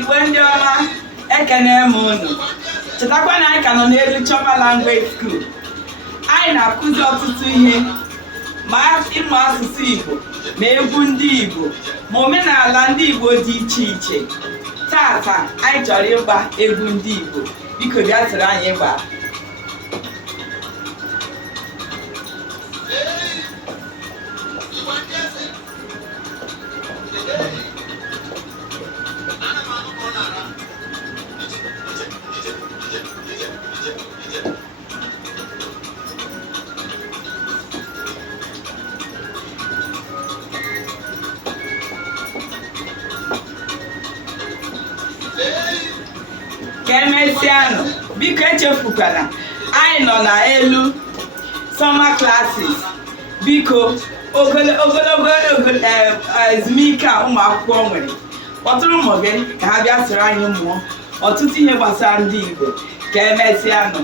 Igbo ndị ọma, ekene m unu. Chetakwa na anyị ka nọ n'elu Chioma Language School. Anyị na-akụzi ọtụtụ ihe ma ịmụ asụsụ Igbo, ma egwu ndị Igbo, ma omenala ndị Igbo dị iche iche. Tata anyị chọrọ ịgba egwu ndị Igbo. Biko bịa tụrụ anyị ịgba. Ka emesịanụ, biko echefukwana anyị nọ na elu summer classes. Biko ogologo ezumike a ụmụ akwụkwọ nwere, kpọtụrụ ụmụ gị ka ha bịa soro anyị mụọ ọtụtụ ihe gbasara ndị Igbo. Ka emesịanụ.